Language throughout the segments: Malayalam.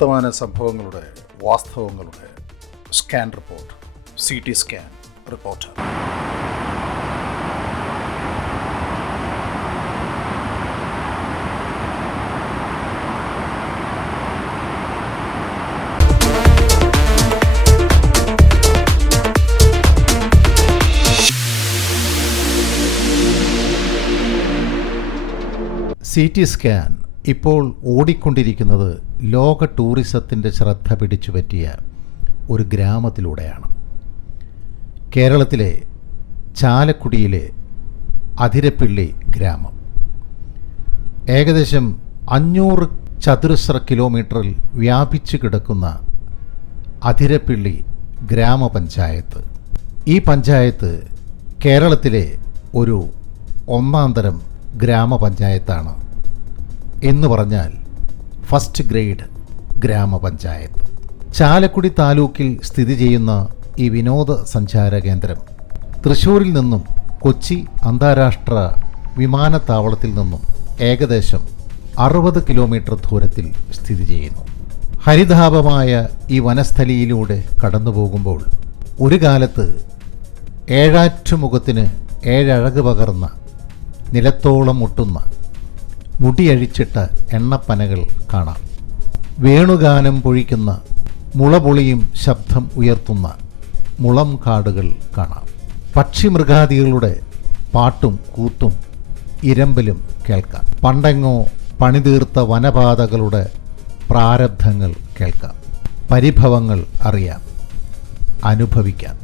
വർത്തമാന സംഭവങ്ങളുടെ വാസ്തവങ്ങളുടെ scan report C T scan reporter C T scan ഇപ്പോൾ ഓടിക്കൊണ്ടിരിക്കുന്നത് ലോക ടൂറിസത്തിന്റെ ശ്രദ്ധ പിടിച്ചു പറ്റിയ ഒരു ഗ്രാമത്തിലൂടെയാണ്. കേരളത്തിലെ ചാലക്കുടിയിലെ അതിരപ്പിള്ളി ഗ്രാമം. ഏകദേശം അഞ്ഞൂറ് ചതുരശ്ര കിലോമീറ്ററിൽ വ്യാപിച്ചു കിടക്കുന്ന അതിരപ്പിള്ളി ഗ്രാമപഞ്ചായത്ത്. ഈ പഞ്ചായത്ത് കേരളത്തിലെ ഒരു ഒന്നാം തരം ഗ്രാമപഞ്ചായത്താണ്. എന്ന് പറഞ്ഞാൽ ഫസ്റ്റ് ഗ്രേഡ് ഗ്രാമപഞ്ചായത്ത്. ചാലക്കുടി താലൂക്കിൽ സ്ഥിതി ചെയ്യുന്ന ഈ വിനോദ സഞ്ചാര കേന്ദ്രം തൃശ്ശൂരിൽ നിന്നും കൊച്ചി അന്താരാഷ്ട്ര വിമാനത്താവളത്തിൽ നിന്നും ഏകദേശം അറുപത് കിലോമീറ്റർ ദൂരത്തിൽ സ്ഥിതി ചെയ്യുന്നു. ഹരിതാപമായ ഈ വനസ്ഥലിയിലൂടെ കടന്നു പോകുമ്പോൾ ഒരു കാലത്ത് ഏഴാറ്റുമുഖത്തിന് ഏഴഴക് പകർന്ന നിലത്തോളം മുട്ടുന്ന മുടിയഴിച്ചിട്ട എണ്ണപ്പനകൾ കാണാം. വേണുഗാനം പൊഴിക്കുന്ന മുളപൊളിയും ശബ്ദം ഉയർത്തുന്ന മുളം കാടുകൾ കാണാം. പക്ഷിമൃഗാദികളുടെ പാട്ടും കൂത്തും ഇരമ്പലും കേൾക്കാം. പണ്ടെങ്ങോ പണിതീർത്ത വനപാതകളുടെ പ്രാരബ്ധങ്ങൾ കേൾക്കാം. പരിഭവങ്ങൾ അറിയാം. അനുഭവിക്കാം.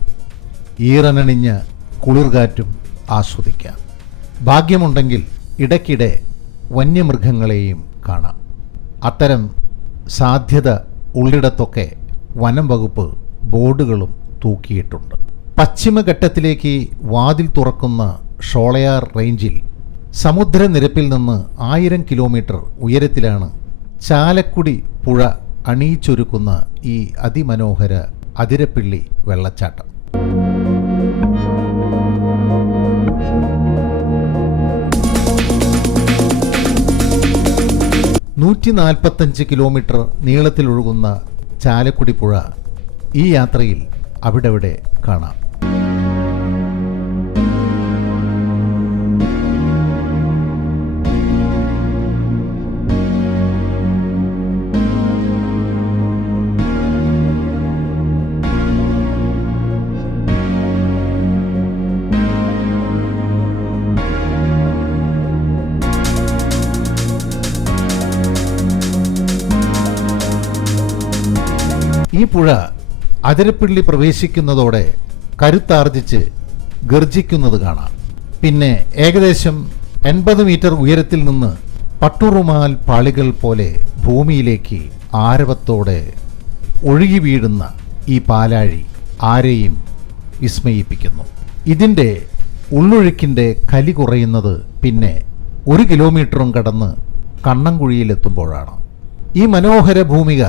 ഈറനണിഞ്ഞ് കുളിർകാറ്റും ആസ്വദിക്കാം. ഭാഗ്യമുണ്ടെങ്കിൽ ഇടയ്ക്കിടെ വന്യമൃഗങ്ങളെയും കാണാം. അത്തരം സാധ്യത ഉള്ളിടത്തൊക്കെ വനം വകുപ്പ് ബോർഡുകളും തൂക്കിയിട്ടുണ്ട്. പശ്ചിമഘട്ടത്തിലേക്ക് വാതിൽ തുറക്കുന്ന ഷോളയാർ റേഞ്ചിൽ സമുദ്രനിരപ്പിൽ നിന്ന് ആയിരം കിലോമീറ്റർ ഉയരത്തിലാണ് ചാലക്കുടി പുഴ അണിയിച്ചൊരുക്കുന്ന ഈ അതിമനോഹര അതിരപ്പിള്ളി വെള്ളച്ചാട്ടം. നൂറ്റി നാൽപ്പത്തഞ്ച് കിലോമീറ്റർ നീളത്തിലൊഴുകുന്ന ചാലക്കുടി പുഴ ഈ യാത്രയിൽ അവിടെവിടെ കാണാം. പുഴ അതിരപ്പിള്ളി പ്രവേശിക്കുന്നതോടെ കരുത്താർജിച്ച് ഗർജിക്കുന്നത് കാണാം. പിന്നെ ഏകദേശം എൺപത് മീറ്റർ ഉയരത്തിൽ നിന്ന് പട്ടുറുമാൽ പാളികൾ പോലെ ഭൂമിയിലേക്ക് ആരവത്തോടെ ഒഴുകി വീഴുന്ന ഈ പാലാഴി ആരെയും വിസ്മയിപ്പിക്കുന്നു. ഇതിന്റെ ഉള്ളൊഴുക്കിന്റെ കലി കുറയുന്നത് പിന്നെ ഒരു കിലോമീറ്ററും കടന്ന് കണ്ണൻകുഴിയിലെത്തുമ്പോഴാണ് ഈ മനോഹര ഭൂമിക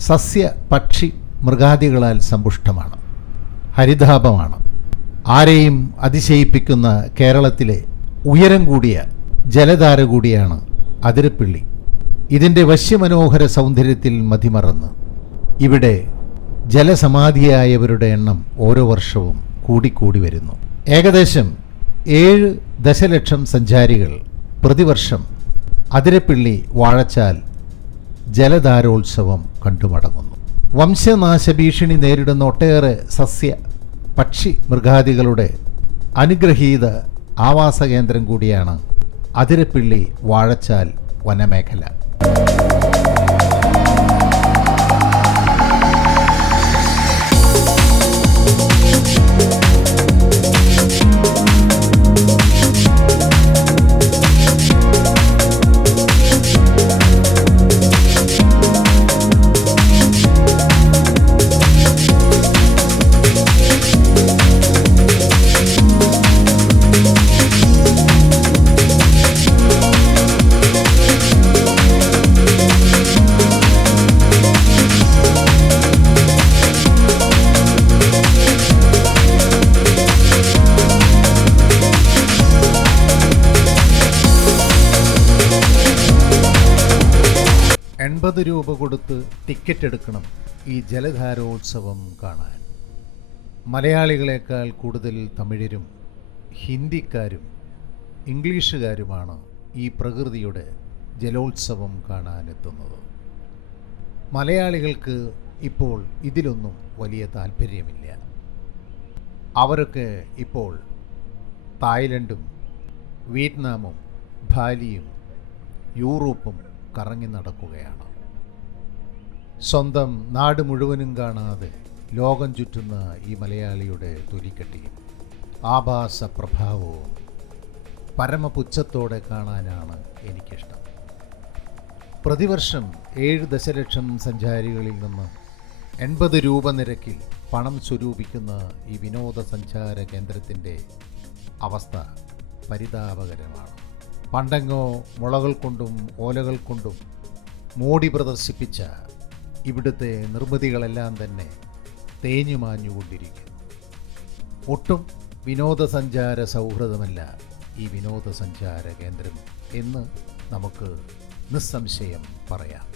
സസ്യ പക്ഷി മൃഗാദികളാൽ സമ്പുഷ്ടമാണ്. ഹരിതാപമാണ്. ആരെയും അതിശയിപ്പിക്കുന്ന കേരളത്തിലെ ഉയരം കൂടിയ ജലധാര കൂടിയാണ് അതിരപ്പിള്ളി. ഇതിന്റെ വശ്യമനോഹര സൗന്ദര്യത്തിൽ മതിമറന്ന്. ഇവിടെ ജലസമാധിയായവരുടെ എണ്ണം ഓരോ വർഷവും കൂടിക്കൂടി വരുന്നു. ഏകദേശം ഏഴ് ദശലക്ഷം സഞ്ചാരികൾ പ്രതിവർഷം അതിരപ്പിള്ളി വാഴച്ചാൽ ജലധാരോത്സവം കണ്ടുമടങ്ങുന്നു. വംശനാശ ഭീഷണി നേരിടുന്ന ഒട്ടേറെ സസ്യ പക്ഷി മൃഗാദികളുടെ അനുഗ്രഹീത ആവാസ കേന്ദ്രം കൂടിയാണ് അതിരപ്പിള്ളി വാഴച്ചാൽ വനമേഖല. എൺപത് രൂപ കൊടുത്ത് ടിക്കറ്റ് എടുക്കണം ഈ ജലധാരോത്സവം കാണാൻ. മലയാളികളെക്കാൾ കൂടുതൽ തമിഴരും ഹിന്ദിക്കാരും ഇംഗ്ലീഷുകാരുമാണ് ഈ പ്രകൃതിയുടെ ജലോത്സവം കാണാനെത്തുന്നത്. മലയാളികൾക്ക് ഇപ്പോൾ ഇതിലൊന്നും വലിയ താല്പര്യമില്ല അവരൊക്കെ ഇപ്പോൾ തായ്ലൻഡും വിയറ്റ്നാമും ബാലിയും യൂറോപ്പും കറങ്ങി നടക്കുകയാണ്. സ്വന്തം നാട് മുഴുവനും കാണാതെ ലോകം ചുറ്റുന്ന ഈ മലയാളിയുടെ തൊലിക്കെട്ടിയും ആഭാസ പ്രഭാവവും പരമപുച്ഛത്തോടെ കാണാനാണ് എനിക്കിഷ്ടം. പ്രതിവർഷം ഏഴ് ദശലക്ഷം സഞ്ചാരികളിൽ നിന്ന് എൺപത് രൂപ നിരക്കിൽ പണം സ്വരൂപിക്കുന്ന ഈ വിനോദസഞ്ചാര കേന്ദ്രത്തിന്റെ അവസ്ഥ പരിതാപകരമാണ്. പണ്ടങ്ങോ മുളകൾ കൊണ്ടും ഓലകൾ കൊണ്ടും മോടി പ്രദർശിപ്പിച്ച ഇവിടുത്തെ നിർമ്മിതികളെല്ലാം തന്നെ തേഞ്ഞു മാഞ്ഞുകൊണ്ടിരിക്കുന്നു. ഒട്ടും വിനോദസഞ്ചാര സൗഹൃദമല്ല ഈ വിനോദസഞ്ചാര കേന്ദ്രം എന്ന് നമുക്ക് നിസ്സംശയം പറയാം.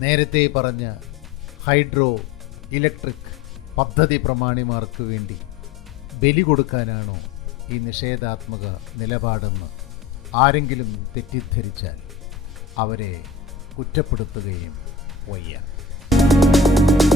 നേരത്തെ പറഞ്ഞ ഹൈഡ്രോ ഇലക്ട്രിക് പദ്ധതി പ്രമാണിമാർക്ക് വേണ്ടി ബലി കൊടുക്കാനാണോ ഈ നിഷേധാത്മക നിലപാടെന്ന് ആരെങ്കിലും തെറ്റിദ്ധരിച്ചാൽ അവരെ കുറ്റപ്പെടുത്തുകയും വയ്യ.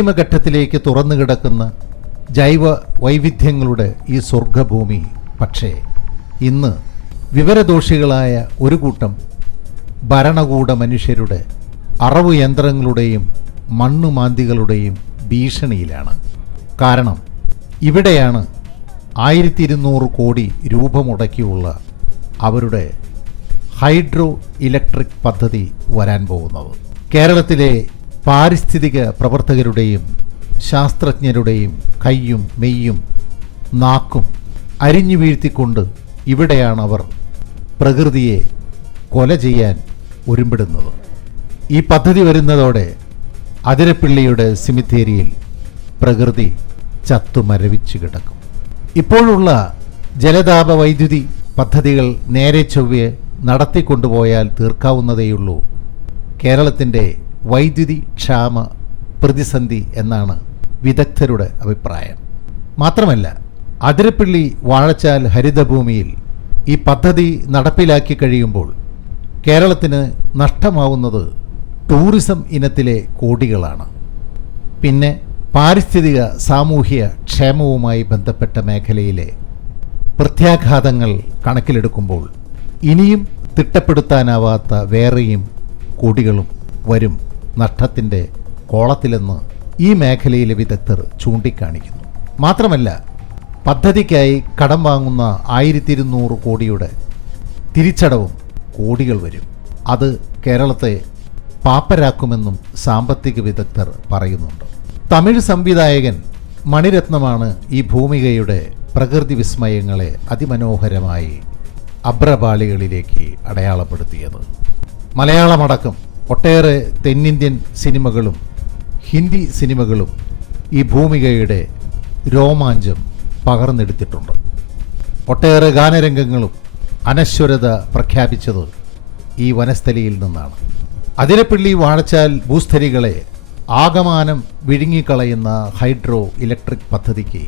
പശ്ചിമഘട്ടത്തിലേക്ക് തുറന്നു കിടക്കുന്ന ജൈവ വൈവിധ്യങ്ങളുടെ ഈ സ്വർഗഭൂമി. പക്ഷേ ഇന്ന് വിവരദോഷികളായ ഒരു കൂട്ടം ഭരണകൂട മനുഷ്യരുടെ അറവ് യന്ത്രങ്ങളുടെയും മണ്ണുമാന്തികളുടെയും ഭീഷണിയിലാണ്. കാരണം ഇവിടെയാണ് ആയിരത്തി ഇരുന്നൂറ് കോടി രൂപ മുടക്കിയുള്ള അവരുടെ ഹൈഡ്രോ ഇലക്ട്രിക് പദ്ധതി വരാൻ പോകുന്നത്. കേരളത്തിലെ പാരിസ്ഥിതിക പ്രവർത്തകരുടെയും ശാസ്ത്രജ്ഞരുടെയും കയ്യും മെയ്യും നാക്കും അരിഞ്ഞു വീഴ്ത്തിക്കൊണ്ട് ഇവിടെയാണ് അവർ പ്രകൃതിയെ കൊല ചെയ്യാൻ ഒരുമ്പിടുന്നത്. ഈ പദ്ധതി വരുന്നതോടെ അതിരപ്പിള്ളിയുടെ സിമിത്തേരിയിൽ പ്രകൃതി ചത്തുമരവിച്ചു കിടക്കും. ഇപ്പോഴുള്ള ജലതാപ വൈദ്യുതി പദ്ധതികൾ നേരെ ചൊവ്വെ നടത്തിക്കൊണ്ടുപോയാൽ തീർക്കാവുന്നതേയുള്ളൂ. കേരളത്തിന്റെ വൈദ്യുതി ക്ഷാമ പ്രതിസന്ധി എന്നാണ് വിദഗ്ധരുടെ അഭിപ്രായം. മാത്രമല്ല അതിരപ്പള്ളി വാഴച്ചാൽ ഹരിതഭൂമിയിൽ ഈ പദ്ധതി നടപ്പിലാക്കി കഴിയുമ്പോൾ കേരളത്തിന് നഷ്ടമാവുന്നത് ടൂറിസം ഇനത്തിലെ കോടികളാണ്. പിന്നെ പാരിസ്ഥിതിക സാമൂഹ്യ ക്ഷേമവുമായി ബന്ധപ്പെട്ട മേഖലയിലെ പ്രത്യാഘാതങ്ങൾ കണക്കിലെടുക്കുമ്പോൾ ഇനിയും തിട്ടപ്പെടുത്താനാവാത്ത വേറെയും കോടികളും വരും. നഷ്ടത്തിന്റെ കോളത്തിലെന്ന് ഈ മേഖലയിലെ വിദഗ്ധർ ചൂണ്ടിക്കാണിക്കുന്നു. മാത്രമല്ല പദ്ധതിക്കായി കടം വാങ്ങുന്ന ആയിരത്തി ഇരുന്നൂറ് കോടിയുടെ തിരിച്ചടവും കോടികൾ വരും. അത് കേരളത്തെ പാപ്പരാക്കുമെന്നും സാമ്പത്തിക വിദഗ്ധർ പറയുന്നുണ്ട്. തമിഴ് സംവിധായകൻ മണിരത്നമാണ് ഈ ഭൂമികയുടെ പ്രകൃതി വിസ്മയങ്ങളെ അതിമനോഹരമായി അബ്രപാളികളിലേക്ക് അടയാളപ്പെടുത്തിയത്. മലയാളമടക്കം ഒട്ടേറെ തെന്നിന്ത്യൻ സിനിമകളും ഹിന്ദി സിനിമകളും ഈ ഭൂമികയുടെ രോമാഞ്ചം പകർന്നെടുത്തിട്ടുണ്ട്. ഒട്ടേറെ ഗാനരംഗങ്ങളും അനശ്വരത പ്രഖ്യാപിച്ചത് ഈ വനസ്ഥലിയിൽ നിന്നാണ്. അതിരപ്പള്ളി വാഴച്ചാൽ ഭൂസ്ഥലികളെ ആകമാനം വിഴുങ്ങിക്കളയുന്ന ഹൈഡ്രോ ഇലക്ട്രിക് പദ്ധതിക്ക്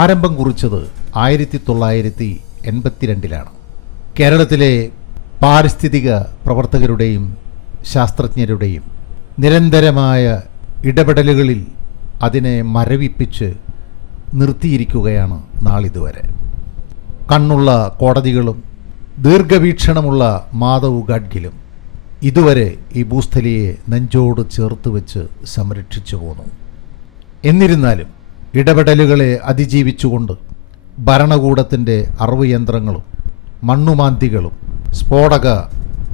ആരംഭം കുറിച്ചത് ആയിരത്തി തൊള്ളായിരത്തി എൺപത്തിരണ്ടിലാണ് കേരളത്തിലെ പാരിസ്ഥിതിക പ്രവർത്തകരുടെയും ശാസ്ത്രജ്ഞരുടെയും നിരന്തരമായ ഇടപെടലുകളിൽ അതിനെ മരവിപ്പിച്ച് നിർത്തിയിരിക്കുകയാണ് നാളിതുവരെ. കണ്ണുള്ള കോടതികളും ദീർഘവീക്ഷണമുള്ള മാധവ് ഗാഡ്ഗിലും ഇതുവരെ ഈ ഭൂസ്ഥലിയെ നെഞ്ചോട് ചേർത്ത് വെച്ച് സംരക്ഷിച്ചു പോന്നു. എന്നിരുന്നാലും ഇടപെടലുകളെ അതിജീവിച്ചുകൊണ്ട് ഭരണകൂടത്തിന്റെ അറിവ് യന്ത്രങ്ങളും മണ്ണുമാന്തികളും സ്ഫോടക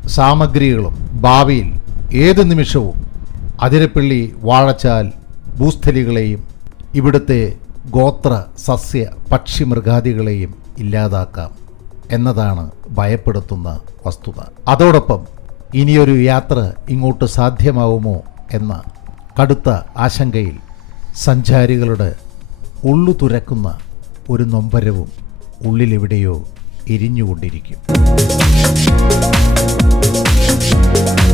സാമഗ്രികളും ഭാവിയിൽ ഏത് നിമിഷവും അതിരപ്പിള്ളി വാഴച്ചാൽ ഭൂസ്ഥലികളെയും ഇവിടുത്തെ ഗോത്ര സസ്യ പക്ഷി മൃഗാദികളെയും ഇല്ലാതാക്കാം എന്നതാണ് ഭയപ്പെടുത്തുന്ന വസ്തുത. അതോടൊപ്പം ഇനിയൊരു യാത്ര ഇങ്ങോട്ട് സാധ്യമാവുമോ എന്ന കടുത്ത ആശങ്കയിൽ സഞ്ചാരികളുടെ ഉള്ളു തുരക്കുന്ന ഒരു നൊമ്പരവും ഉള്ളിലെവിടെയോ എരിഞ്ഞുകൊണ്ടിരിക്കും Thank you.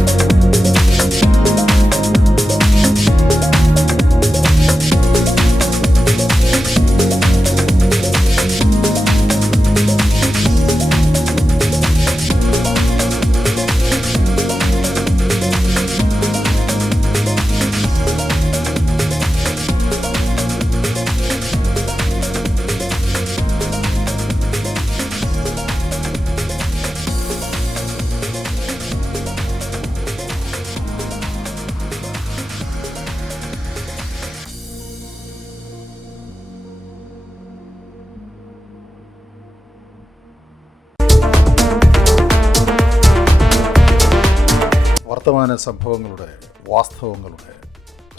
വർത്തമാന സംഭവങ്ങളുടെ വാസ്തവങ്ങളുടെ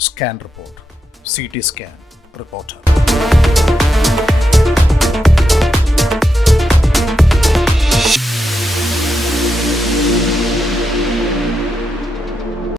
scan report C T scan reporter